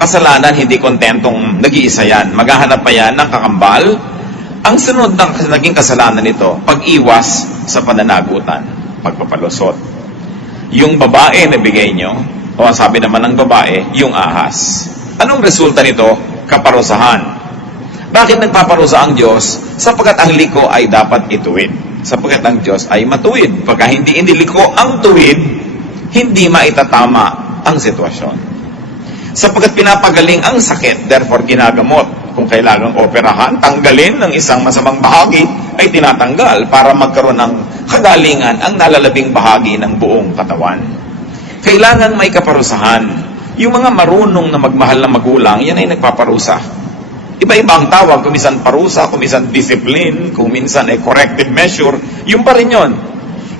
kasalanan, hindi kontentong nag-iisa yan. Maghahanap pa yan ng kakambal. Ang sunod ng naging kasalanan nito, pag-iwas sa pananagutan, pagpapalusot. Yung babae na bigay nyo, o ang sabi naman ng babae, yung ahas. Anong resulta nito? Kaparusahan. Bakit nagpaparusa ang Diyos? Sapagkat ang liko ay dapat ituwid. Sapagkat ang Diyos ay matuwid. Pagka hindi iniliko ang tuwid, hindi maitatama ang sitwasyon. Sapagkat pinapagaling ang sakit, therefore ginagamot. Kung kailangang operahan, tanggalin ng isang masamang bahagi, ay tinatanggal para magkaroon ng kagalingan ang nalalabing bahagi ng buong katawan. Kailangan may kaparusahan. Yung mga marunong na magmahal na magulang, yan ay nagpaparusa. Iba-iba ang tawag, kung minsan parusa, kung minsan discipline, kung minsan ay corrective measure, yung pa rin yun.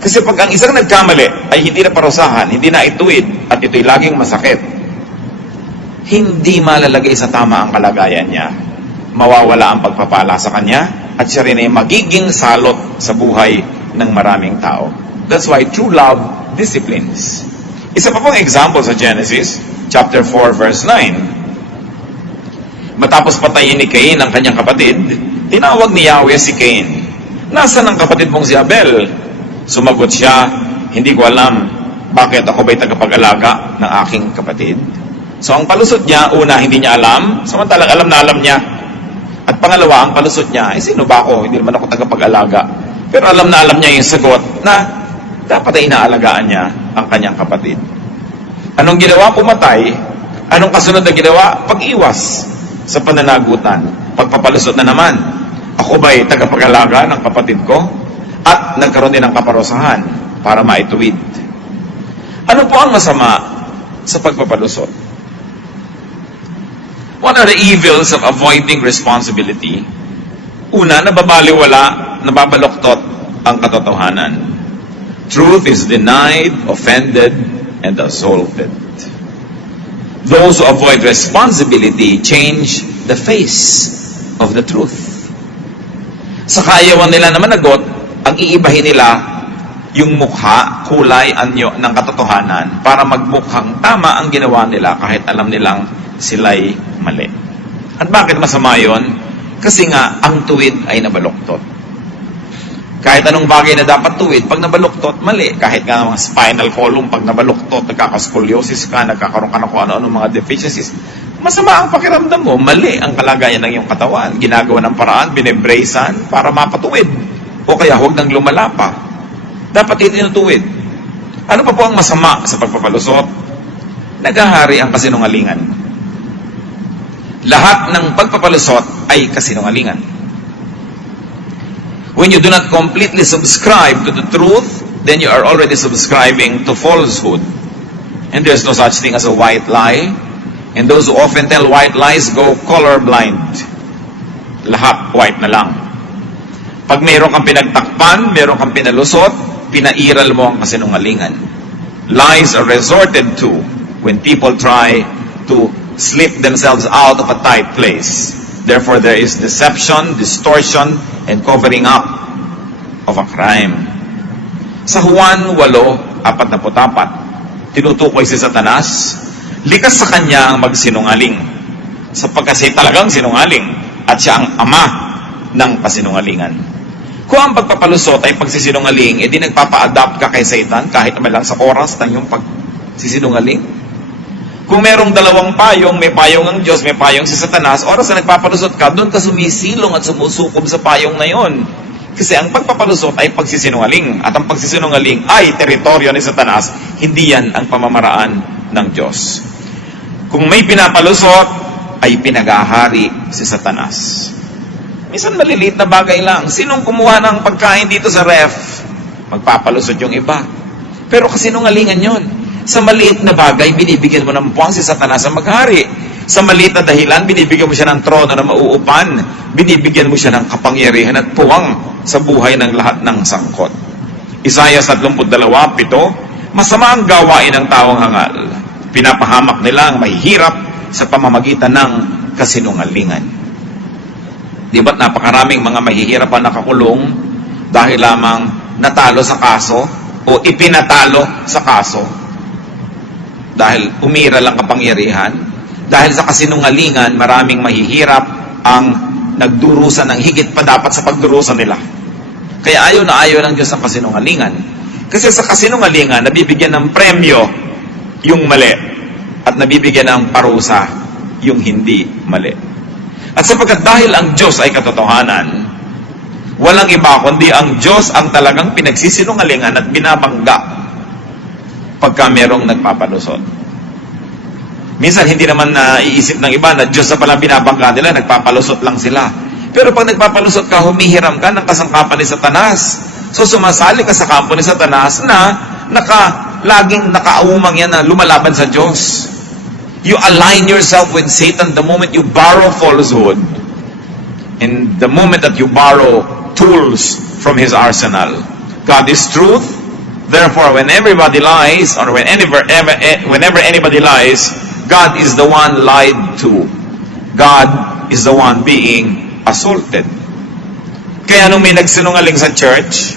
Kasi pag ang isang nagkamali ay hindi na parusahan, hindi na ituwid, at ito'y laging masakit, hindi malalagay sa tama ang kalagayan niya. Mawawala ang pagpapala sa kanya, at siya rin ay magiging salot sa buhay ng maraming tao. That's why true love disciplines. Isa pa pong example sa Genesis, chapter 4, verse 9. Matapos patayin ni Cain ang kanyang kapatid, tinawag ni Yahweh si Cain. Nasaan ang kapatid mong si Abel? Sumagot siya, hindi ko alam, bakit ako ba'y tagapag-alaga ng aking kapatid? So ang palusot niya, una, hindi niya alam, samantalang alam na alam niya. At pangalawa, ang palusot niya, sino ba ako? Hindi naman ako tagapag-alaga. Pero alam na alam niya yung sagot na dapat ay inaalagaan niya ang kanyang kapatid. Anong ginawa? Pumatay. Anong kasunod na ginawa? Pag-iwas sa pananagutan. Pagpapalusot na naman. Ako ba'y tagapag-alaga ng kapatid ko? At nagkaroon din ng kaparusahan para maituwid. Ano po ang masama sa pagpapalusot? What are the evils of avoiding responsibility? Una, nababaliwala, nababaloktot ang katotohanan. Truth is denied, offended, and assaulted. Those who avoid responsibility change the face of the truth. Sa kaayawan nila na managot, ang iibahin nila yung mukha, kulay, anyo ng katotohanan para magmukhang tama ang ginawa nila kahit alam nilang sila'y mali. At bakit masama yun? Kasi nga, ang tuwid ay nabaluktot. Kahit anong bagay na dapat tuwid, pag nabaluktot, mali. Kahit nga mga spinal column, pag nabaluktot, nagkakascoliosis ka, nagkakaroon ka ng kung ano-ano mga deficiencies, masama ang pakiramdam mo, mali ang kalagayan ng iyong katawan. Ginagawa ng paraan, binebracean para mapatuwid. O kaya huwag nang lumala pa. Dapat itinutuwid. Ano pa po ang masama sa pagpapalusot? Naghahari ang kasinungalingan. Lahat ng pagpapalusot ay kasinungalingan. When you do not completely subscribe to the truth, then you are already subscribing to falsehood. And there's no such thing as a white lie. And those who often tell white lies go colorblind. Lahat white na lang. Pag mayroon kang pinagtakpan, mayroon kang pinalusot, pinairal mo ang kasinungalingan. Lies are resorted to when people try to slip themselves out of a tight place. Therefore, there is deception, distortion, and covering up of a crime. Sa Juan 8:44, tinutukoy si Satanas, likas sa kanya ang magsinungaling, sapagkat siya talagang sinungaling, at siya ang ama ng kasinungalingan. Kung ang pagpapalusot ay pagsisinungaling, edi nagpapa-adapt ka kay Satan kahit naman lang sa oras ng iyong pagsisinungaling. Kung merong dalawang payong, may payong ang Diyos, may payong si Satanas, oras na nagpapalusot ka, doon ka sumisilong at sumusukob sa payong na yon. Kasi ang pagpapalusot ay pagsisinungaling. At ang pagsisinungaling ay teritoryo ni Satanas. Hindi yan ang pamamaraan ng Diyos. Kung may pinapalusot, ay pinagahari si Satanas. Minsan maliliit na bagay lang. Sinong kumuha ng pagkain dito sa ref? Magpapalusot yung iba. Pero kasinungalingan yon. Sa maliit na bagay, binibigyan mo ng puwang si Satanas ang maghari. Sa maliit na dahilan, binibigyan mo siya ng trono na mauupan. Binibigyan mo siya ng kapangyarihan at puwang sa buhay ng lahat ng sangkot. Isaiah 32:7, masama ang gawain ng taong hangal. Pinapahamak nila ang mahihirap sa pamamagitan ng kasinungalingan. Di ba't napakaraming mga mahihirap ang nakakulong dahil lamang natalo sa kaso o ipinatalo sa kaso? Dahil umira lang kapangyarihan, Dahil sa kasinungalingan, maraming mahihirap ang nagdurusa ng higit pa dapat sa pagdurusa nila. Kaya ayaw na ayaw ng Diyos ang kasinungalingan. Kasi sa kasinungalingan, nabibigyan ng premyo yung mali at nabibigyan ng parusa yung hindi mali. At sapagkat dahil ang Diyos ay katotohanan, walang iba kundi ang Diyos ang talagang pinagsisinungalingan at binabangga pagka merong nagpapalusot. Minsan hindi naman naiisip ng iba na Diyos na pala binabangga nila, nagpapalusot lang sila. Pero pag nagpapalusot ka, humihiram ka ng kasangkapan ni Satanas. So sumasali ka sa kampo ni Satanas na laging nakaumang yan na lumalaban sa Diyos. You align yourself with Satan the moment you borrow falsehood. And the moment that you borrow tools from his arsenal. God is truth. Therefore, when everybody lies, or whenever anybody lies, God is the one lied to. God is the one being assaulted. Kaya nung may nagsinungaling sa church,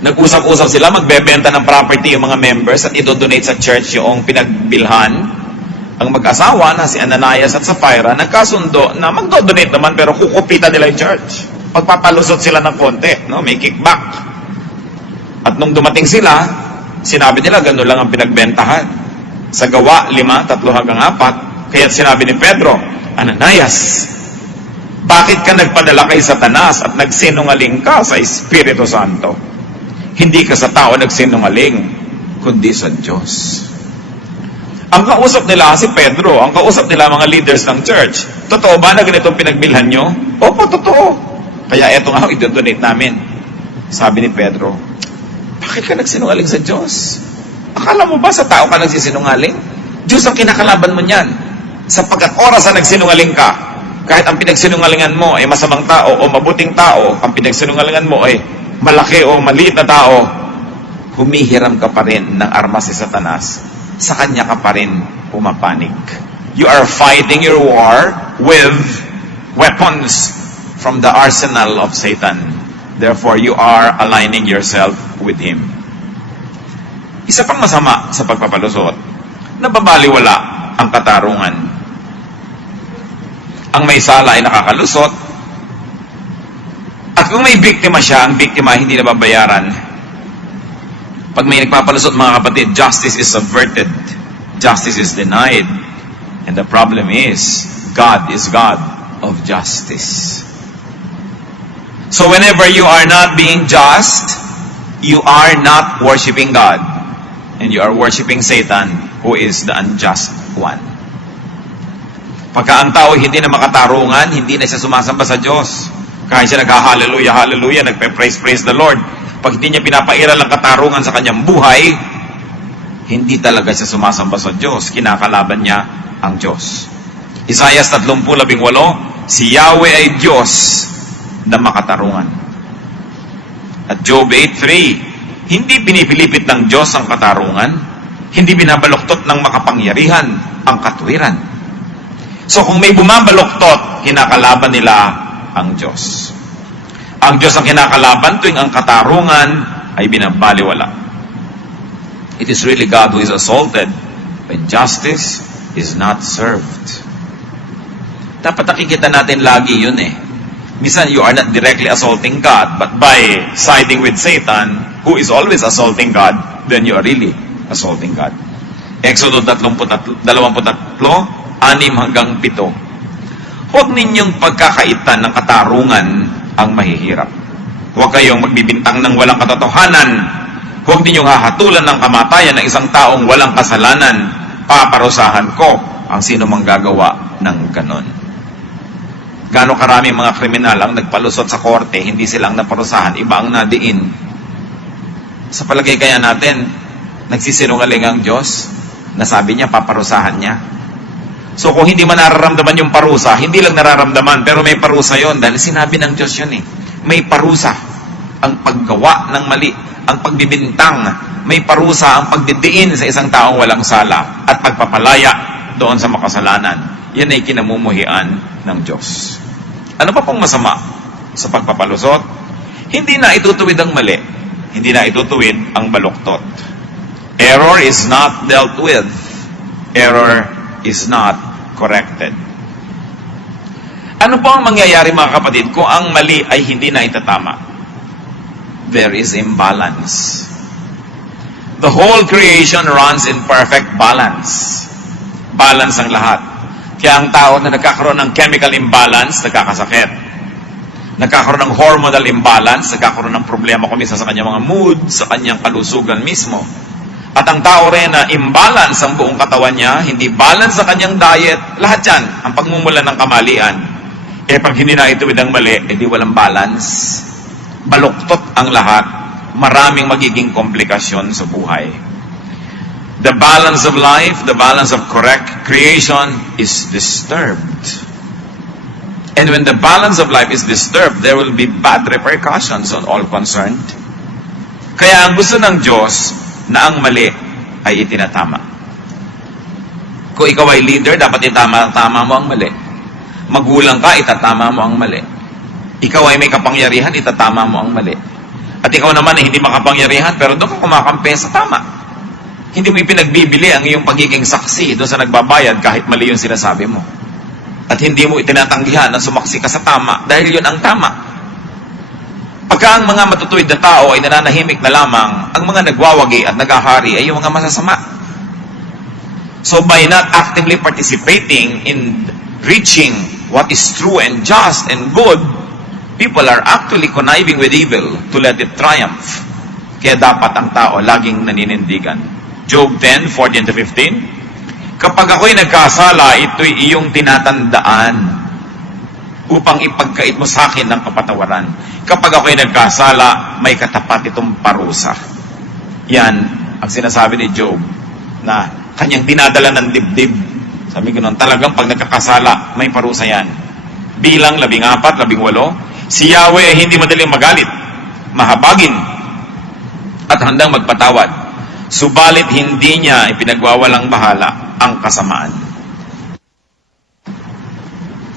nag-usap-usap sila, magbebenta ng property yung mga members at idodonate sa church yung pinagbilhan. Ang mag-asawa na si Ananias at Sapphira, nagkasundo na magdodonate naman pero kukupita nila yung church. Pagpapalusot sila ng konti, no? May kickback. At nung dumating sila, sinabi nila, gano'n lang ang pinagbentahan. Sa Gawa 5:3-4, kaya sinabi ni Pedro, Ananias, bakit ka nagpadala kay Satanas at nagsinungaling ka sa Espiritu Santo? Hindi ka sa tao nagsinungaling, kundi sa Diyos. Ang kausap nila si Pedro, ang kausap nila mga leaders ng church, totoo ba na ganitong pinagbilhan nyo? Opo, totoo. Kaya eto nga, idodonate namin. Sabi ni Pedro, bakit ka nagsinungaling sa Diyos? Akala mo ba sa tao ka nagsisinungaling? Diyos ang kinakalaban mo niyan. Sapagkat oras na nagsinungaling ka, kahit ang pinagsinungalingan mo ay masamang tao o mabuting tao, ang pinagsinungalingan mo ay malaki o maliit na tao, humihiram ka pa rin ng armas ni Satanas. Sa kanya ka pa rin pumapanig. You are fighting your war with weapons from the arsenal of Satan. Therefore, you are aligning yourself with him. Isa pang masama sa pagpapalusot, nababaliwala ang katarungan. Ang may sala ay nakakalusot, at kung may biktima siya, ang biktima hindi nababayaran. Pag may nagpapalusot, mga kapatid, justice is subverted. Justice is denied. And the problem is, God is God of justice. So whenever you are not being just, you are not worshiping God. And you are worshiping Satan, who is the unjust one. Pagka ang tao hindi na makatarungan, hindi na siya sumasamba sa Diyos. Kahit siya nag-hallelujah, hallelujah, nagpe-praise the Lord. Pag hindi niya pinapairal ang katarungan sa kanyang buhay, hindi talaga siya sumasamba sa Diyos. Kinakalaban niya ang Diyos. Isaiah 30:18, si Yahweh ay Diyos na makatarungan. At Job 8:3, hindi pinipilipit ng Diyos ang katarungan, hindi binabaluktot ng makapangyarihan ang katwiran. So kung may bumabaluktot, kinakalaban nila ang Diyos. Ang Diyos ang kinakalaban tuwing ang katarungan ay binabaliwala. It is really God who is assaulted when justice is not served. Dapat nakikita natin lagi yun eh. Minsan you are not directly assaulting God, but by siding with Satan, who is always assaulting God, then you are really assaulting God. Exodus 23:6-7. Huwag ninyong pagkakaitan ng katarungan ang mahihirap. Huwag kayong magbibintang ng walang katotohanan. Huwag ninyong hahatulan ng kamatayan ng isang taong walang kasalanan. Paparusahan ko ang sino mang gagawa ng ganon. Gaano karaming mga kriminal ang nagpalusot sa korte, hindi silang naparusahan, iba ang nadiin. Sa palagay kaya natin, nagsisinungaling ang Diyos, nasabi niya, paparusahan niya. So kung hindi man nararamdaman yung parusa, hindi lang nararamdaman, pero may parusa yon dahil sinabi ng Diyos yun eh. May parusa ang paggawa ng mali, ang pagbibintang, may parusa ang pagdidiin sa isang taong walang sala at pagpapalaya doon sa makasalanan. Yan ay kinamumuhian ng Diyos. Ano pa pong masama sa pagpapalusot? Hindi na itutuwid ang mali. Hindi na itutuwid ang baluktot. Error is not dealt with. Error is not corrected. Ano po ang mangyayari mga kapatid kung ang mali ay hindi na itatama? There is imbalance. The whole creation runs in perfect balance. Balance ang lahat. Kaya ang tao na nagkakaroon ng chemical imbalance, nagkakasakit. Nagkakaroon ng hormonal imbalance, nagkakaroon ng problema kumisa sa kanyang mga mood, sa kanyang kalusugan mismo. At ang tao rin na imbalance ang buong katawan niya, hindi balance sa kanyang diet, lahat yan, ang pagmumulan ng kamalian. Pag hindi na ituwid ang mali, edi walang balance. Baluktot ang lahat, maraming magiging komplikasyon sa buhay. The balance of life, the balance of correct creation is disturbed. And when the balance of life is disturbed, there will be bad repercussions on all concerned. Kaya ang gusto ng Diyos na ang mali ay itinatama. Kung ikaw ay leader, dapat itama mo ang mali. Magulang ka, itatama mo ang mali. Ikaw ay may kapangyarihan, itatama mo ang mali. At ikaw naman ay hindi makapangyarihan, pero doon ka kumakampi sa tama. Hindi mo ipinagbibili ang iyong pagiging saksi doon sa nagbabayad kahit mali yung sinasabi mo. At hindi mo itinatanggihan na sumaksi ka sa tama dahil yun ang tama. Pagka ang mga matutuwid na tao ay nananahimik na lamang, ang mga nagwawagi at nagahari ay yung mga masasama. So by not actively participating in reaching what is true and just and good, people are actually conniving with evil to let it triumph. Kaya dapat ang tao laging naninindigan. Job 10:14-15, kapag ako'y nagkasala, ito'y iyong tinatandaan upang ipagkait mo sa akin ng kapatawaran. Kapag ako'y nagkasala, may katapat itong parusa. Yan ang sinasabi ni Job na kanyang dinadala ng dibdib. Sabi ko nun, talagang pag nagkakasala, may parusa yan. Bilang 14, 18, si Yahweh ay hindi madaling magalit, mahabagin, at handang magpatawad. Subalit hindi niya ipinagwawalang bahala ang kasamaan.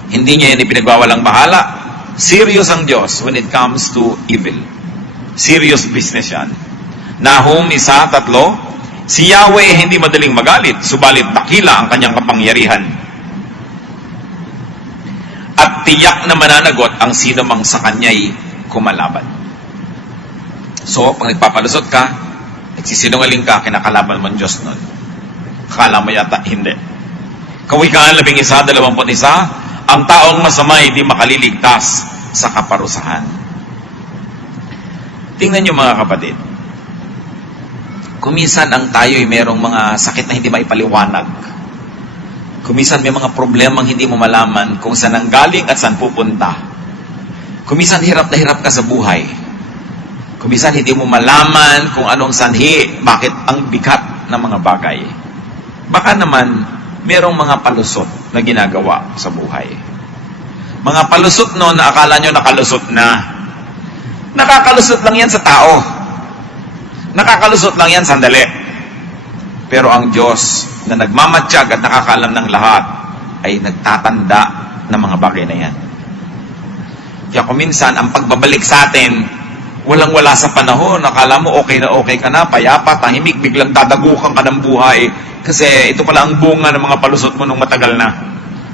Hindi niya yan ipinagwawalang bahala. Serious ang Diyos when it comes to evil. Serious business yan. Nahum 1:3, si Yahweh ay hindi madaling magalit, subalit dakila ang kanyang kapangyarihan. At tiyak na mananagot ang sino mang sa kanya'y kumalaban. So, pag nagpapalusot ka, nagsisinungaling ka, kinakalaban mo ang Diyos nun. Akala mo yata, hindi. Kawikaan 11:21, ang taong masama ay di makaliligtas sa kaparusahan. Tingnan niyo mga kapatid, kumisan ang tayo ay merong mga sakit na hindi maipaliwanag. Kumisan may mga problemang hindi mo malaman kung saan ang galing at saan pupunta. Kumisan hirap na hirap ka sa buhay. Kumisan hindi mo malaman kung anong sanhi, bakit ang bigat ng mga bagay. Baka naman, merong mga palusot na ginagawa sa buhay. Mga palusot no na akala nyo nakalusot na. Nakakalusot lang yan sa tao. Nakakalusot lang yan sandali. Pero ang Diyos na nagmamatsyag at nakakaalam ng lahat ay nagtatanda ng mga bagay na yan. Kaya kuminsan, ang pagbabalik sa atin, walang-wala sa panahon, akala mo okay na okay ka na, payapa, tahimik, biglang dadagukan ka ng buhay. Kasi ito pala ang bunga ng mga palusot mo nung matagal na.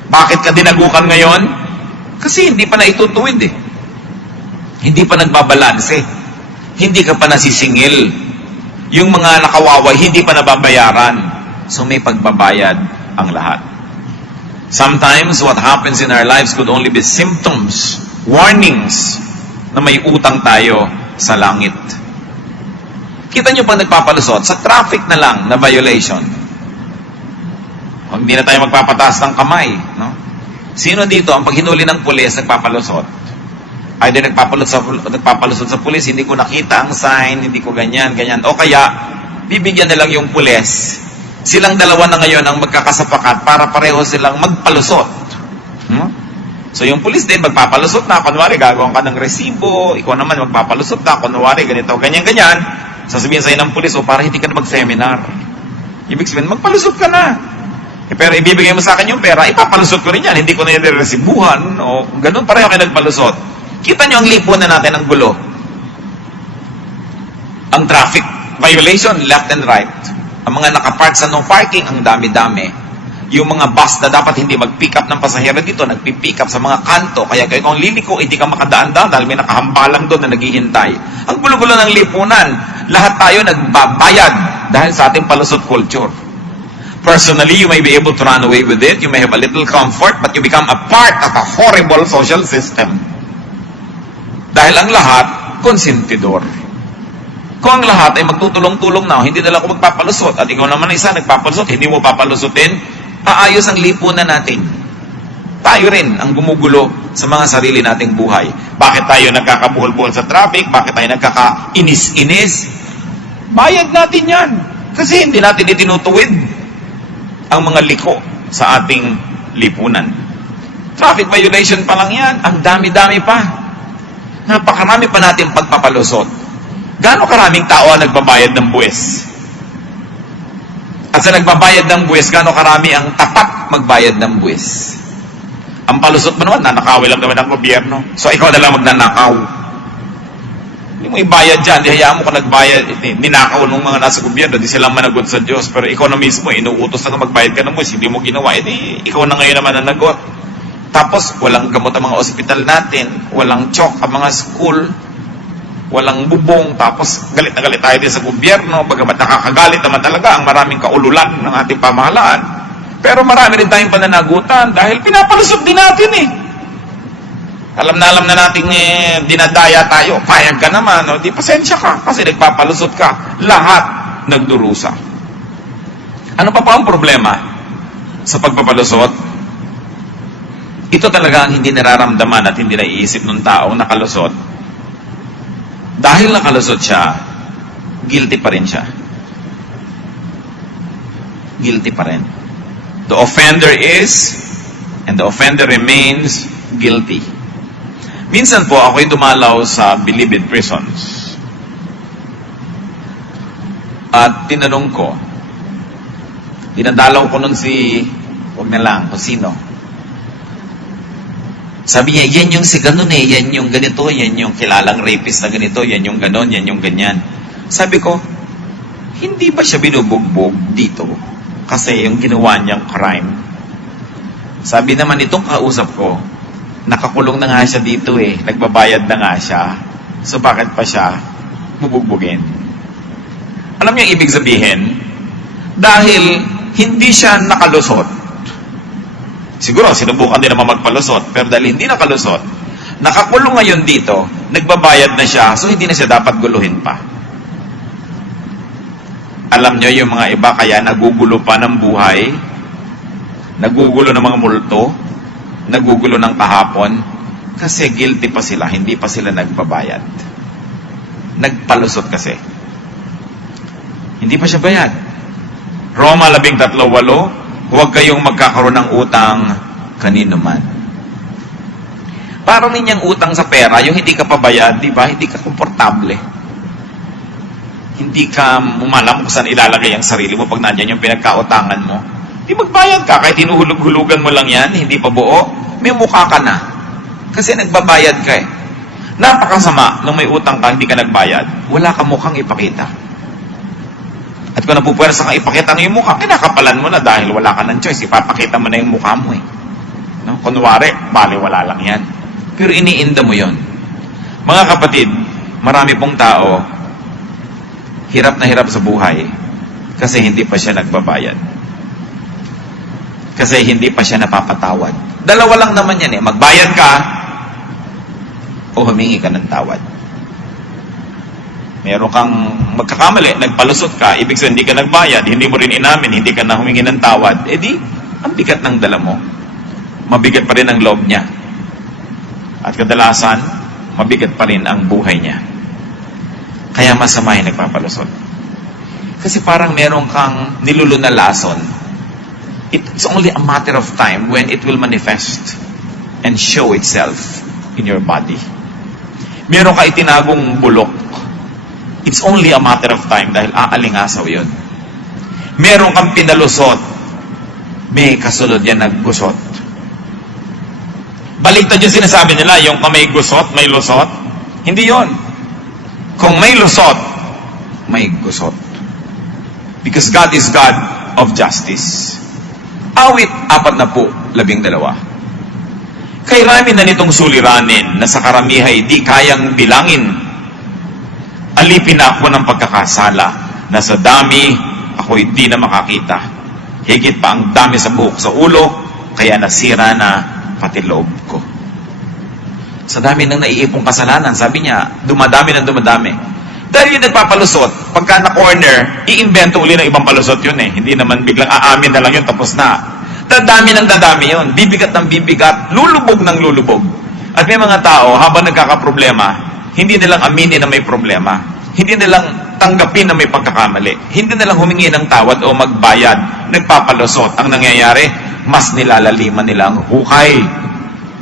Bakit ka dinagukan ngayon? Kasi hindi pa na itutuwid eh. Hindi pa nagbabalanse. Hindi ka pa nasisingil. Yung mga nakawaway, hindi pa nababayaran. So may pagbabayad ang lahat. Sometimes what happens in our lives could only be symptoms, warnings, na may utang tayo sa langit. Kita nyo pag nagpapalusot, sa traffic na lang na violation. Hindi na tayo magpapataas ng kamay. No? Sino dito, ang paghinuli ng pulis, nagpapalusot? Ay, di nagpapalusot sa pulis, hindi ko nakita ang sign, hindi ko ganyan. O kaya, bibigyan na lang yung pulis. Silang dalawa na ngayon ang magkakasapakat para pareho silang magpalusot. So yung pulis din, magpapalusot na, kunwari, gagawin ka ng resibo, ikaw naman magpapalusot ka, kunwari, ganito, ganyan-ganyan. Sasabihin sa'yo ng pulis, para hindi ka na mag-seminar. Ibig sabihin, magpalusot ka na. Pero ibibigay mo sa akin yung pera, ipapalusot ko rin yan, hindi ko na yung resibuhan, o ganun, pareho kayo nagpalusot. Kita nyo ang lipunan natin ng gulo. Ang traffic violation, left and right. Ang mga nakapark sa no parking, ang dami-dami. Yung mga bus na dapat hindi mag-pick up ng pasahero dito, nagpi-pick up sa mga kanto. Kaya kung liliko, hindi ka makadaan-daan dahil may nakahambalang doon na naghihintay. Ang gulo-gulo ng lipunan. Lahat tayo nagbabayad dahil sa ating palusot culture. Personally, you may be able to run away with it. You may have a little comfort, but you become a part of a horrible social system. Dahil ang lahat, konsentidor. Kung ang lahat ay magtutulong-tulong na, hindi na lang ako magpapalusot, at ikaw naman isa nagpapalusot, hindi mo papalusutin, aayos ang lipunan natin. Tayo rin ang gumugulo sa mga sarili nating buhay. Bakit tayo nagkakabuhol-buhol sa traffic? Bakit tayo nagkakainis-inis? Bayad natin yan. Kasi hindi natin itinutuwid ang mga liko sa ating lipunan. Traffic violation pa lang yan. Ang dami-dami pa. Napakarami pa natin pagpapalusot. Gaano karaming tao ang nagbabayad ng buwis? At sa nagbabayad ng buwis, gaano karami ang tapat magbayad ng buwis? Ang palusot mo naman, nanakawin lang naman ng gobyerno. So, ikaw na lang magnanakaw. Hindi mo ibayad dyan, di hayaan mo ka nagbayad. Ninakaw ng mga nasa gobyerno, di sila managot sa Diyos. Pero ikaw na mismo, inuutos na magbayad ka ng buwis, hindi mo ginawa. Ikaw na ngayon naman ang nagot. Tapos, walang gamot ang mga ospital natin, walang chok ang mga school, walang bubong, tapos galit na galit tayo din sa gobyerno, bagamat nakakagalit naman talaga ang maraming kaululan ng ating pamahalaan. Pero marami rin tayong pananagutan dahil pinapalusot din natin eh. Alam na natin dinadaya tayo, payag ka naman, di pasensya ka kasi nagpapalusot ka. Lahat nagdurusa. Ano pa ang problema sa pagpapalusot? Ito talaga ang hindi nararamdaman at hindi naiisip ng taong nakalusot. Dahil nakalusot siya, guilty pa rin siya. Guilty pa rin. The offender is, and the offender remains guilty. Minsan po, ako'y dumalaw sa Bilibid prisons. At tinanong ko, dinadalaw ko nun huwag na lang, kung sino. Sabi niya, yan yung si ganun eh, yan yung ganito, yan yung kilalang rapist na ganito, yan yung ganon, yan yung ganyan. Sabi ko, hindi ba siya binubugbog dito? Kasi yung ginawa niyang crime. Sabi naman itong kausap ko, nakakulong na nga siya dito eh, nagbabayad na nga siya. So bakit pa siya bubugbugin? Alam niyo ibig sabihin? Dahil hindi siya nakalusot. Siguro, sinubukan din naman magpalusot, pero dahil hindi nakalusot, nakakulong ngayon dito, nagbabayad na siya, so hindi na siya dapat guluhin pa. Alam nyo, yung mga iba kaya nagugulo pa ng buhay, nagugulo ng mga multo, nagugulo ng kahapon, kasi guilty pa sila, hindi pa sila nagbabayad. Nagpalusot kasi. Hindi pa siya bayad. Roma 13:8, huwag kayong magkakaroon ng utang kanino man. Parang ninyang utang sa pera, yung hindi ka pabayad, di ba? Hindi ka komportable. Hindi ka umalam kung saan ilalagay ang sarili mo pag nandiyan yung pinagkautangan mo. Di magbayad ka, kahit hinuhulog-hulugan mo lang yan, hindi pa buo, may mukha ka na. Kasi nagbabayad ka eh. Napakasama nung may utang ka, hindi ka nagbayad, wala ka mukhang ipakita. At kung napupuwersa kang ipakita ng iyong mukha, kinakapalan mo na dahil wala ka ng choice. Ipapakita mo na yung mukha mo eh. No? Kunwari, baliwala lang yan. Pero iniinda mo yon. Mga kapatid, marami pong tao, hirap na hirap sa buhay kasi hindi pa siya nagbabayad. Kasi hindi pa siya napapatawad. Dalawa lang naman yan eh. Magbayad ka o humingi ka ng tawad. Meron kang magkakamali, nagpalusot ka, ibig sabihin hindi ka nagbayad, hindi mo rin inamin, hindi ka na humingi ng tawad, di, ang bigat ng dala mo. Mabigat pa rin ang loob niya. At kadalasan, mabigat pa rin ang buhay niya. Kaya masama yung nagpapalusot. Kasi parang meron kang nilulunalason. It's only a matter of time when it will manifest and show itself in your body. Meron ka itinagong bulok. It's only a matter of time dahil aalingasaw yun. Meron kang pinalusot, may kasunod yan naggusot. Baliktad yung sinasabi nila, yung may gusot, may lusot. Hindi yon. Kung may lusot, may gusot. Because God is God of justice. Awit 40:12. Kay rami na nitong suliranin na sa karamihay di kayang bilangin. Alipin ako ng pagkakasala na sa dami ako'y di na makakita. Higit pa ang dami sa buhok sa ulo, kaya nasira na pati loob ko. Sa dami ng naiipong kasalanan, sabi niya, dumadami ng dumadami. Dahil yung nagpapalusot, pagka na-corner, iimbento uli ng ibang palusot yun eh. Hindi naman biglang aamin na lang yun, tapos na. Dadami ng dadami yun. Bibigat ng bibigat, lulubog ng lulubog. At may mga tao, habang nagkakaproblema, hindi nilang aminin na may problema. Hindi nilang tanggapin na may pagkakamali. Hindi nilang humingi ng tawad o magbayad. Nagpapalusot. Ang nangyayari, mas nilalaliman nila ang hukay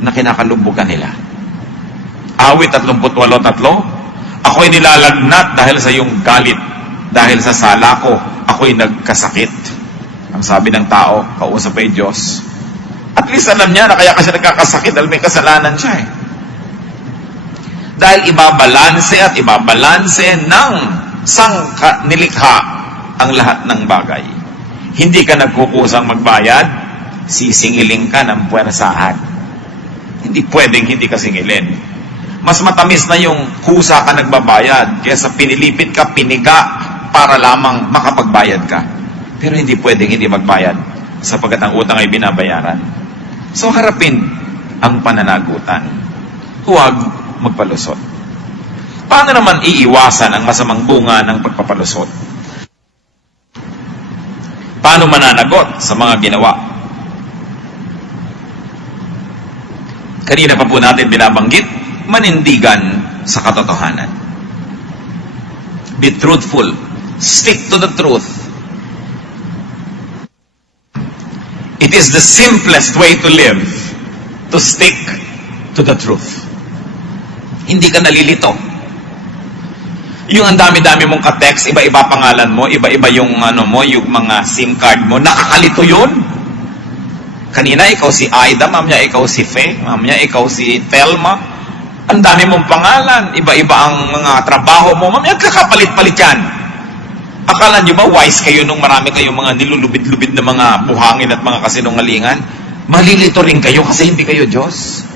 na kinakalubugan nila. Awit 38:3. Ako'y nilalagnat dahil sa iyong galit. Dahil sa sala ko, ako'y nagkasakit. Ang sabi ng tao, kausap ay Diyos. At least alam niya na kaya kasi nagkakasakit dahil may kasalanan siya eh. Dahil ibabalanse at ibabalanse ng nilikha ang lahat ng bagay. Hindi ka nagkukusang magbayad, sisingiling ka ng puwersahan. Hindi pwedeng hindi ka singilin. Mas matamis na yung kusa ka nagbabayad kaysa pinilipit ka, piniga para lamang makapagbayad ka. Pero hindi pwedeng hindi magbayad sapagkat ang utang ay binabayaran. So harapin ang pananagutan. Huwag magpalusot. Paano naman iiwasan ang masamang bunga ng pagpapalusot? Paano mananagot sa mga ginawa? Kanina pa po natin binabanggit, manindigan sa katotohanan. Be truthful. Stick to the truth. It is the simplest way to live, to stick to the truth. Hindi ka nalilito. Yung ang dami-dami mong ka-text, iba-iba pangalan mo, iba-iba yung yung mga SIM card mo, nakakalito yun. Kanina ikaw si Aida, mamaya ikaw si Fe, mamaya ikaw si Telma. Ang dami mong pangalan, iba-iba ang mga trabaho mo, mamaya kakapalit-palit yan. Akala nyo ba wise kayo nung marami kayong mga nilulubid-lubid na mga buhangin at mga kasinungalingan? Malilito rin kayo kasi hindi kayo Diyos.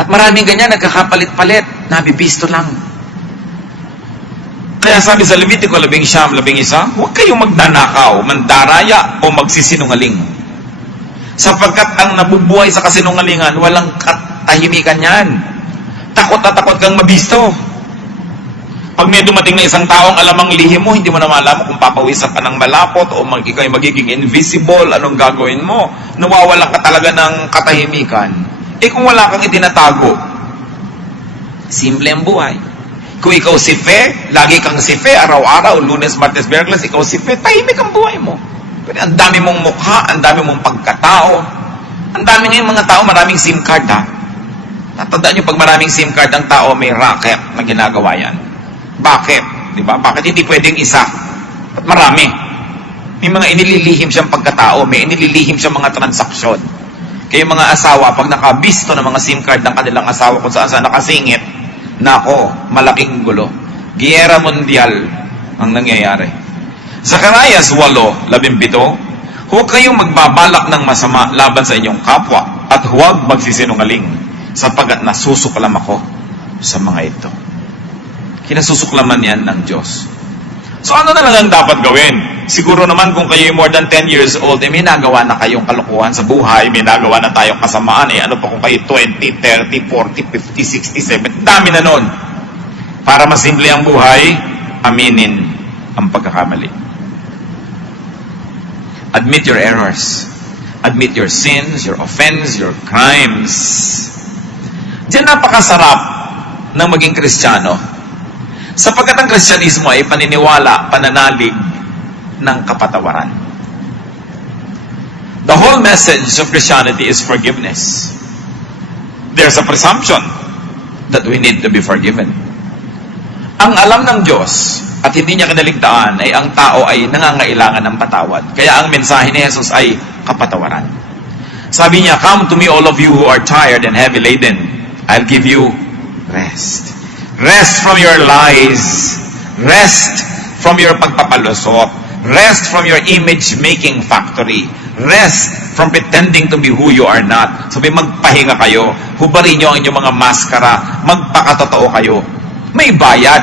At maraming ganyan, nagkakapalit-palit, nabibisto lang. Kaya sabi sa Levitico 11:11, huwag kayong magnanakaw, mandaraya o magsisinungaling. Sapagkat ang nabubuhay sa kasinungalingan, walang katahimikan yan. Takot na takot kang mabisto. Pag may dumating na isang taong alam ang lihim mo, hindi mo na malaman kung papawisan ka ng malapot o ikaw ay magiging invisible, anong gagawin mo? Nawawalan ka talaga ng katahimikan. Eh kung wala kang itinatago, simple ang buhay. Kung ikaw si Fe, lagi kang si Fe, araw-araw, Lunes, Martes, Miyerkules, ikaw si Fe, tahimik ang buhay mo. Pero ang dami mong mukha, ang dami mong pagkatao, ang dami ngayong mga tao, maraming SIM card ha. Tatandaan nyo, pag maraming SIM card ang tao, may racket na ginagawa yan. Bakit? Diba? Bakit hindi pwedeng isa? At marami. May mga inililihim siyang pagkatao, may inililihim siyang mga transaksyon. Kaya mga asawa, pag nakabisto ng mga SIM card ng kanilang asawa kung saan nakasingit, nako, malaking gulo. Giyera mundial ang nangyayari. Zacarias 8:17, huwag kayong magbabalak ng masama laban sa inyong kapwa at huwag magsisinungaling sapagkat nasusuklam ako sa mga ito. Kinasusuklaman yan ng Diyos. So ano na lang ang dapat gawin? Siguro naman kung kayo more than 10 years old, may nagawa na kayong kalokohan sa buhay, may nagawa na tayong kasamaan, ano pa kung kayo 20, 30, 40, 50, 60, 70, dami na nun. Para masimple ang buhay, aminin ang pagkakamali. Admit your errors. Admit your sins, your offense, your crimes. Diyan napakasarap ng maging Kristiyano. Sapagkat ang Kristyanismo ay paniniwala, pananalig ng kapatawaran. The whole message of Christianity is forgiveness. There's a presumption that we need to be forgiven. Ang alam ng Diyos at hindi niya kinaligtaan ay ang tao ay nangangailangan ng patawad. Kaya ang mensahe ni Jesus ay kapatawaran. Sabi niya, "Come to me all of you who are tired and heavy laden. I'll give you rest." Rest from your lies. Rest from your pagpapalusot. Rest from your image-making factory. Rest from pretending to be who you are not. Sabi, magpahinga kayo. Hubarin nyo ang inyong mga maskara. Magpakatotoo kayo. May bayad.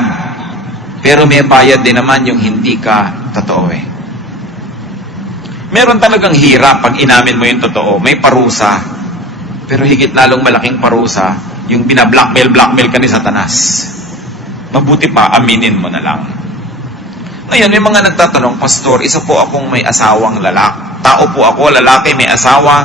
Pero may bayad din naman yung hindi ka totoo eh. Meron talagang hirap pag inamin mo yung totoo. May parusa. Pero higit lalong malaking parusa, yung binablockmail ka ni Satanas. Mabuti pa, aminin mo na lang. Ngayon, may mga nagtatanong, Pastor, isa po akong may asawang lalaki. Tao po ako, lalaki, may asawa.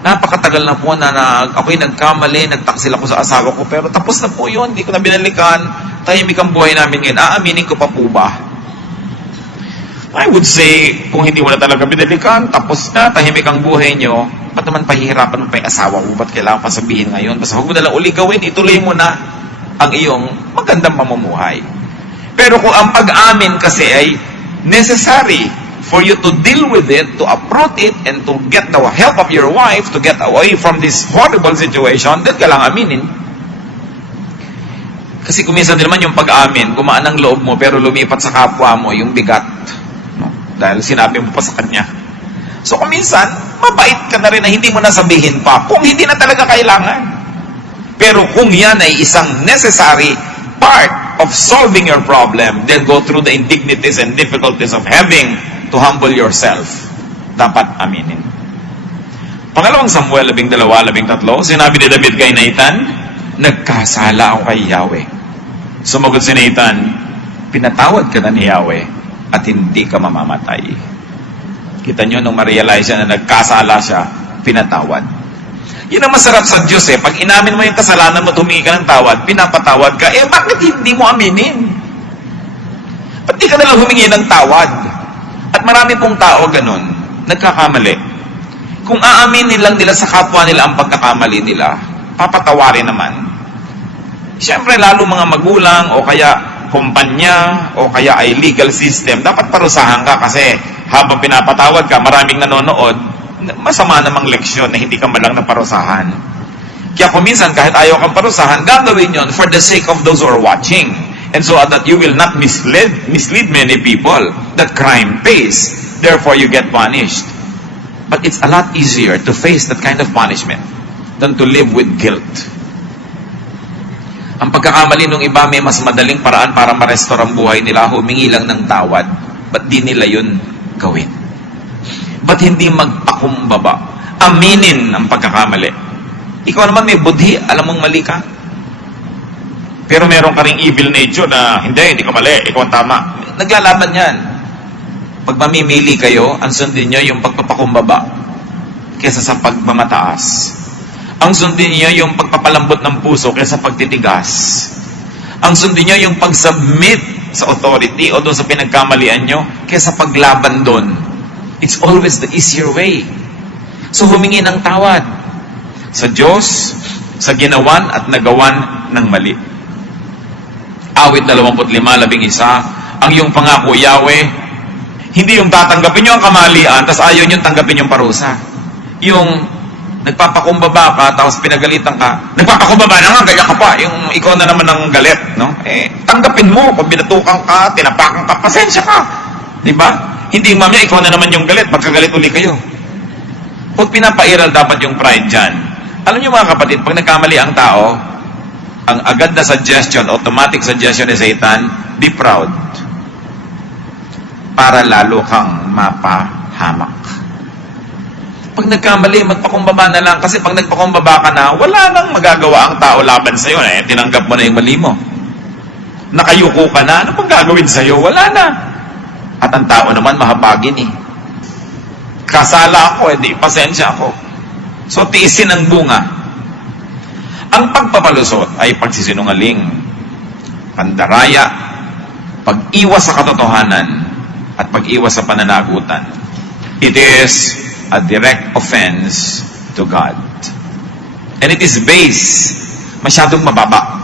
Napakatagal na po na ako'y nagkamali, nagtaksil ako sa asawa ko, pero tapos na po yun, hindi ko na binalikan. Tahimik ang buhay namin ngayon. Aaminin ko pa po ba? I would say, kung hindi mo na talaga binalikan, tapos na, tahimik ang buhay nyo, ba't naman pahihirapan mo pa yung asawa mo? Ba't kailangan pa sabihin ngayon? Basta huwag mo na lang uli gawin, ituloy mo na ang iyong magandang pamumuhay. Pero kung ang pag-amin kasi ay necessary for you to deal with it, to uproot it, and to get the help of your wife to get away from this horrible situation, then kailangan aminin. Kasi kuminsan din naman yung pag-amin, gumaan ang loob mo, pero lumipat sa kapwa mo yung bigat. No? Dahil sinabi mo pa sa kanya. So kuminsan, mabait ka na rin na hindi mo nasabihin pa kung hindi na talaga kailangan. Pero kung yan ay isang necessary part of solving your problem, then go through the indignities and difficulties of having to humble yourself. Dapat aminin. Pangalawang Samuel 12:13, sinabi ni David kay Nathan, nagkasala ako kay Yahweh. Sumagot si Nathan, pinatawad ka na ni Yahweh at hindi ka mamamatay. Kita nyo, nung ma-realize siya na nagkasala siya, pinatawad. Yun ang masarap sa Diyos eh. Pag inamin mo yung kasalanan mo, humingi ka ng tawad, pinapatawad ka, eh bakit hindi mo aminin? Ba't di ka nalang humingi ng tawad? At marami pong tao ganun, nagkakamali. Kung aaminin lang nila sa kapwa nila ang pagkakamali nila, papatawarin naman. Siyempre, lalo mga magulang o kaya kumpanya o kaya ay legal system, dapat parusahan ka kasi habang pinapatawad ka, maraming nanonood, masama namang leksyon na hindi ka malang naparusahan. Kaya kung minsan, kahit ayaw kang parusahan, gagawin yon for the sake of those who are watching. And so that you will not mislead many people that crime pays. Therefore, you get punished. But it's a lot easier to face that kind of punishment than to live with guilt. Ang pagkakamali ng iba, may mas madaling paraan para ma-restore ang buhay nila, humingi lang ng tawad. Ba't di nila yun gawin? Ba't hindi magpakumbaba? Aminin ang pagkakamali. Ikaw naman may budhi, alam mong mali ka. Pero meron ka ring evil nature na, hindi ka mali, ikaw ang tama. Naglalaban yan. Pag mamimili kayo, ang sundin nyo yung pagpapakumbaba kesa sa pagmamataas. Ang sundin niyo yung pagpapalambot ng puso kaysa pagtitigas. Ang sundin niyo yung pag-submit sa authority o doon sa pinagkamalian nyo kaysa paglaban doon. It's always the easier way. So humingi ng tawad sa Diyos, sa ginawan at nagawan ng mali. Awit 25:11, ang iyong pangako, Yahweh, hindi yung tatanggapin nyo ang kamalian, tapos ayaw nyo tanggapin yung parusa. Yung nagpapakumbaba ka, tapos pinagalitan ka, nagpapakumbaba na nga, ganyan ka pa, yung ikaw na naman ang galit, no? Tanggapin mo, pag binatukan ka, tinapakan ka, pasensya ka. Diba? Hindi mamaya, ikaw na naman yung galit, magkagalit uli kayo. Huwag pinapairal dapat yung pride dyan. Alam niyo mga kapatid, pag nagkamali ang tao, ang agad na suggestion, automatic suggestion ni Satan, be proud. Para lalo kang mapahamak. Pag nagkamali, magpakumbaba na lang. Kasi pag nagpakumbaba ka na, wala nang magagawa ang tao laban sa'yo. Tinanggap mo na yung mali mo. Nakayuko ka na, ano pang gagawin sa'yo? Wala na. At ang tao naman, mahabagin eh. Kasala ako, di pasensya ako. So, tiisin ang bunga. Ang pagpapalusot ay pagsisinungaling, pandaraya, pag-iwas sa katotohanan, at pag-iwas sa pananagutan. It is a direct offense to God. And it is base, masyadong mababa.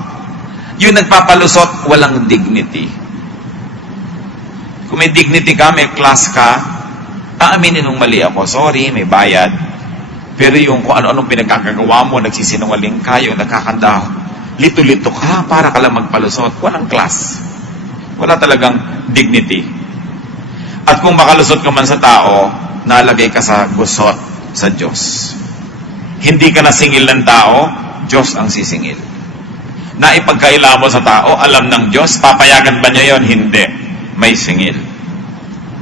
Yung nagpapalusot, walang dignity. Kung may dignity ka, may class ka, aaminin nung mali ako, sorry, may bayad. Pero yung kung ano-anong pinagkakagawa mo, nagsisinungaling ka, yung nakakanda, lito-lito ka, para ka lang magpalusot, walang class. Wala talagang dignity. At kung makalusot ka man sa tao, nalagay ka sa gusot sa Diyos. Hindi ka na singil ng tao, Diyos ang sisingil. Na ipagkaila mo sa tao, alam ng Diyos, papayagan ba niya yon? Hindi. May singil.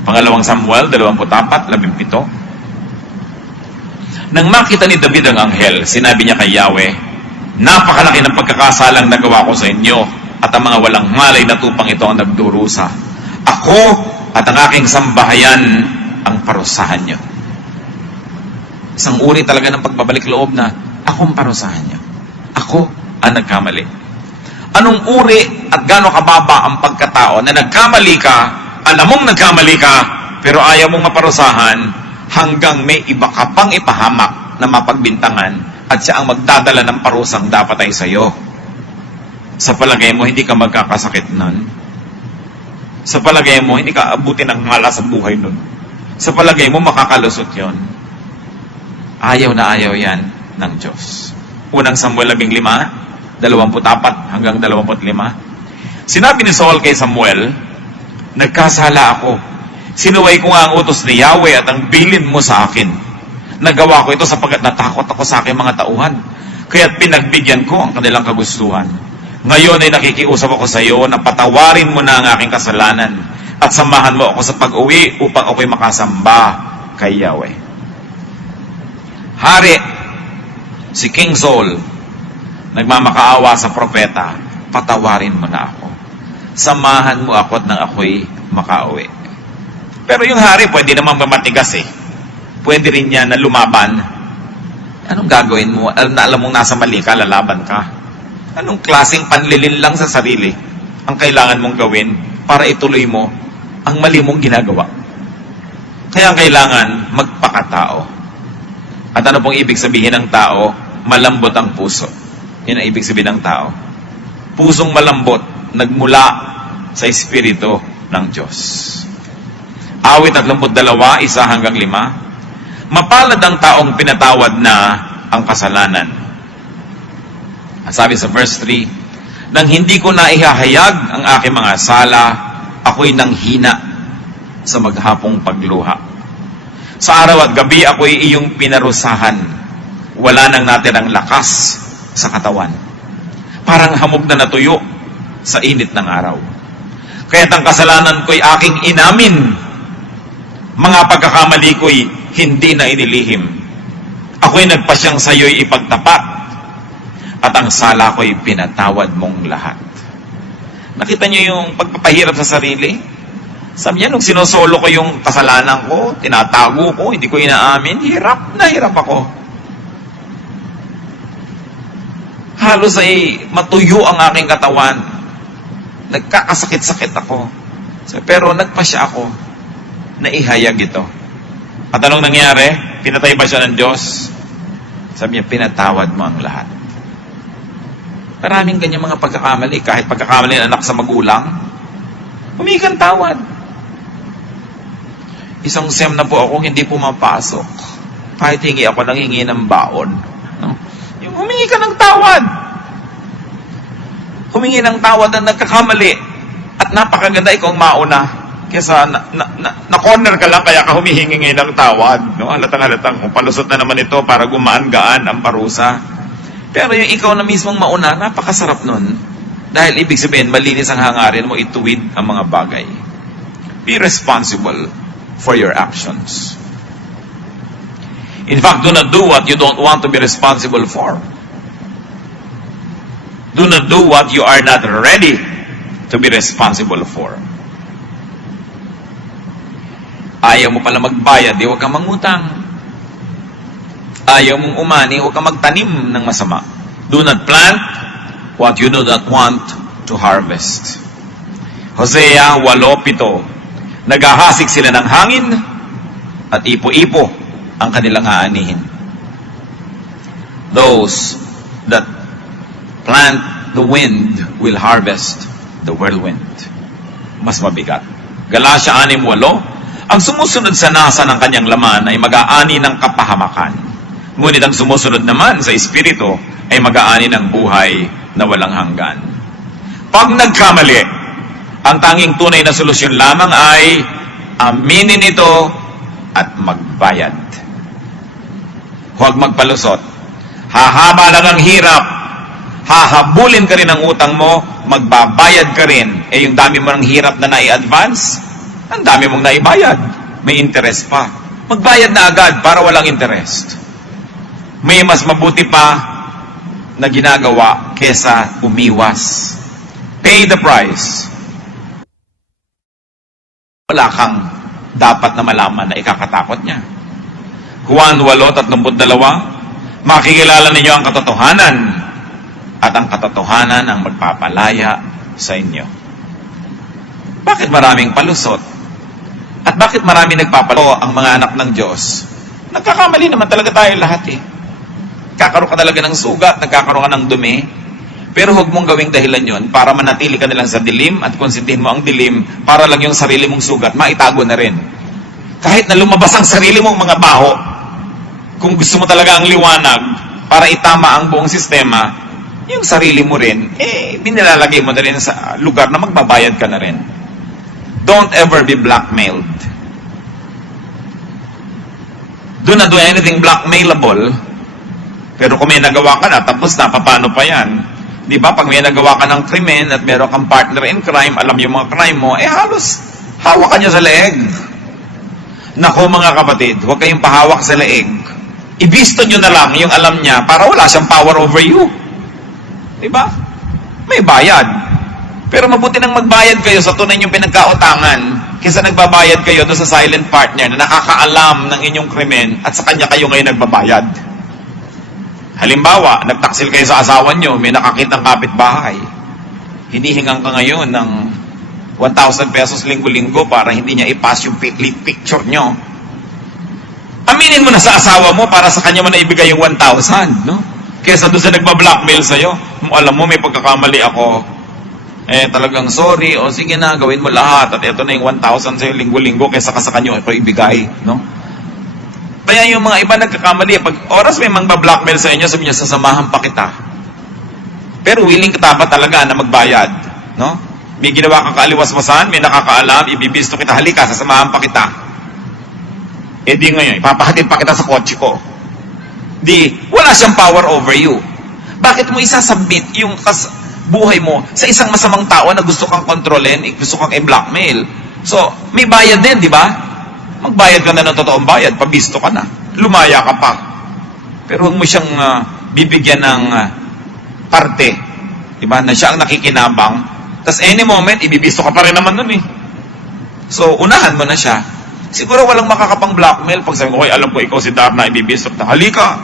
Pangalawang Samuel 24:17. Nang makita ni David ang anghel, sinabi niya kay Yahweh, napakalaki ng pagkakasalang nagawa ko sa inyo, at ang mga walang malay na tupang ito ang nagdurusa. Ako at ang aking sambahayan ang parusahan niyo. Isang uri talaga ng pagbabalik loob na akong parusahan niyo. Ako ang nagkamali. Anong uri at gaano kababa ang pagkatao na nagkamali ka, alam mong nagkamali ka, pero ayaw mong maparusahan hanggang may iba ka pang ipahamak na mapagbintangan at siya ang magdadala ng parusang dapat ay sa'yo. Sa palagay mo, hindi ka magkakasakit nun. Sa palagay mo, hindi ka abutin ng malas sa buhay nun. Sa palagay mo, makakalusot yon. Ayaw na ayaw yan ng Diyos. Unang Samuel 15, 24 hanggang 25. Sinabi ni Saul kay Samuel, nagkasala ako. Sinuway ko nga ang utos ni Yahweh at ang bilin mo sa akin. Nagawa ko ito sapagkat natakot ako sa aking mga tauhan. Kaya't pinagbigyan ko ang kanilang kagustuhan. Ngayon ay nakikiusap ako sa iyo na patawarin mo na ang aking kasalanan at samahan mo ako sa pag-uwi upang ako'y makasamba kay Yahweh. Hari, si King Saul, nagmamakaawa sa propeta, patawarin mo na ako. Samahan mo ako at nang ako'y makauwi. Pero yung hari, pwede naman mamatigas eh. Pwede rin niya na lumaban. Anong gagawin mo? Alam mong nasa mali ka, lalaban ka. Anong klaseng panlilin lang sa sarili ang kailangan mong gawin para ituloy mo ang mali mong ginagawa? Kaya ang kailangan magpakatao. At ano pong ibig sabihin ng tao? Malambot ang puso. Yan ang ibig sabihin ng tao. Pusong malambot, nagmula sa Espiritu ng Diyos. Awit 32, 1-5. Mapalad ang taong pinatawad na ang kasalanan. Sabi sa verse 3, nang hindi ko na ihahayag ang aking mga sala, ako'y nanghina sa maghapong pagluha. Sa araw at gabi ako'y iyong pinarusahan. Wala nang natirang lakas sa katawan. Parang hamog na natuyo sa init ng araw. Kaya't ang kasalanan ko'y aking inamin. Mga pagkakamali ko'y hindi na inilihim. Ako'y nagpasyang sa iyo'y ipagtapat. At ang sala ko'y pinatawad mong lahat. Nakita niyo yung pagpapahirap sa sarili? Sabi niya, nung sinosolo ko yung kasalanan ko, tinatago ko, hindi ko inaamin, hirap na hirap ako. Halos ay matuyo ang aking katawan. Nagkakasakit-sakit ako. Pero nagpasya ako na ihayag ito. At anong nangyari? Pinatay ba siya ng Diyos? Sabi niya, pinatawad mo ang lahat. Maraming ganyan mga pagkakamali. Kahit pagkakamali ng anak sa magulang, humingi kang tawad. Isang sem na po ako, hindi pumapasok. Kahit hingi ako nang hingi ng baon. No? Yung humingi ka ng tawad. Humingi ng tawad na nagkakamali. At napakaganda ikaw ang mauna. Kesa na-corner ka lang, kaya ka humihingi ng tawad. No? Halatang-halatang, kung palusot na naman ito para gumaan-gaan ang parusa. Pero yung ikaw na mismong mauna, napakasarap nun. Dahil ibig sabihin, malinis ang hangarin mo, ituwid ang mga bagay. Be responsible for your actions. In fact, do not do what you don't want to be responsible for. Do not do what you are not ready to be responsible for. Ayaw mo pala magbayad, di huwag kang mangutang. Ayaw mong umani, huwag kang magtanim ng masama. Do not plant what you do not want to harvest. Hosea 8:7. Naghahasik sila ng hangin at ipo-ipo ang kanilang aanihin. Those that plant the wind will harvest the whirlwind. Mas mabigat. Galatia 6:8. Ang sumusunod sa nasa ng kanyang laman ay mag-aani ng kapahamakan. Ngunit ang sumusunod naman sa Espiritu ay mag-aani ng buhay na walang hanggan. Pag nagkamali, ang tanging tunay na solusyon lamang ay Aminin ito at magbayad. Huwag magpalusot. Hahaba lang ang hirap. Hahabulin ka rin ang utang mo, magbabayad ka rin. Yung dami mo ng hirap na nai-advance, ang dami mong naibayad. May interest pa. Magbayad na agad para walang interest. May mas mabuti pa na ginagawa kesa umiwas. Pay the price. Wala kang dapat na malaman na ikakatakot niya. Juan 8:32, makikilala ninyo ang katotohanan at ang katotohanan ang magpapalaya sa inyo. Bakit maraming palusot? At bakit marami nagpapalo ang mga anak ng Diyos? Nagkakamali naman talaga tayo lahat eh. Kakaroon ka talaga ng sugat, nagkakaroon ka ng dumi, pero huwag mong gawing dahilan yon para manatili ka nilang sa dilim at konsintihin mo ang dilim para lang yung sarili mong sugat, maitago na rin. Kahit na lumabas ang sarili mong mga baho, kung gusto mo talaga ang liwanag para itama ang buong sistema, yung sarili mo rin, binilalagay mo na rin sa lugar na magbabayad ka na rin. Don't ever be blackmailed. Do not do anything blackmailable. Pero kung may nagawa ka na, tapos na, paano pa yan? Di ba? Pag may nagawa ka ng krimen at meron kang partner in crime, alam yung mga crime mo, halos hawak ka niya sa leeg. Nako mga kapatid, huwag kayong pahawak sa leeg. Ibisto nyo na lang yung alam niya para wala siyang power over you. Di ba? May bayad. Pero mabuti nang magbayad kayo sa tunay yung pinagkautangan kaysa nagbabayad kayo doon sa silent partner na nakakaalam ng inyong krimen at sa kanya kayo ngayon nagbabayad. Halimbawa, nagtaksil kayo sa asawa nyo, may nakakitang kapitbahay. Hinihingang ka ngayon ng 1,000 pesos linggo-linggo para hindi niya i-pass yung picture nyo. Aminin mo na sa asawa mo para sa kanya mo na ibigay yung 1,000, no? Kaysa doon sa nagba-blackmail sa'yo, alam mo may pagkakamali ako, talagang sorry, o sige na, gawin mo lahat, at ito na yung 1,000 sa'yo linggo-linggo, kaysa ka sa kanya ito ibigay, no? Kaya yung mga iba nagkakamali, pag oras may mangba-blackmail sa inyo, sabi niya, sasamahan pa kita. Pero willing ka ba talaga na magbayad, no? May ginawa kang kaaliwas-wasan, may nakakaalam, ibibisto kita, halika, sasamahan pa kita. Di ngayon, ipapahatid pa kita sa kotse ko. Wala siyang power over you. Bakit mo isasubmit yung buhay mo sa isang masamang tao na gusto kang kontrolin, gusto kang i-blackmail? So, may bayad din, di ba? Magbayad ka na ng totoong bayad, pabisto ka na. Lumaya ka pa. Pero huwag mo siyang bibigyan ng parte, di ba, na siya ang nakikinabang. Tapos any moment, ibibisto ka pa rin naman nun eh. So, unahan mo na siya. Siguro walang makakapang blackmail pag sabi ko, alam ko ikaw si Darna, ibibisto ka. Halika!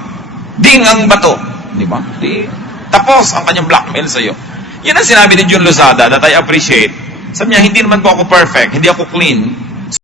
Ding ang bato. Di ba? Tapos ang kanyang blackmail sa'yo. Yan ang sinabi ni John Lozada that I appreciate. Sabi niya, hindi naman po ako perfect, hindi ako clean.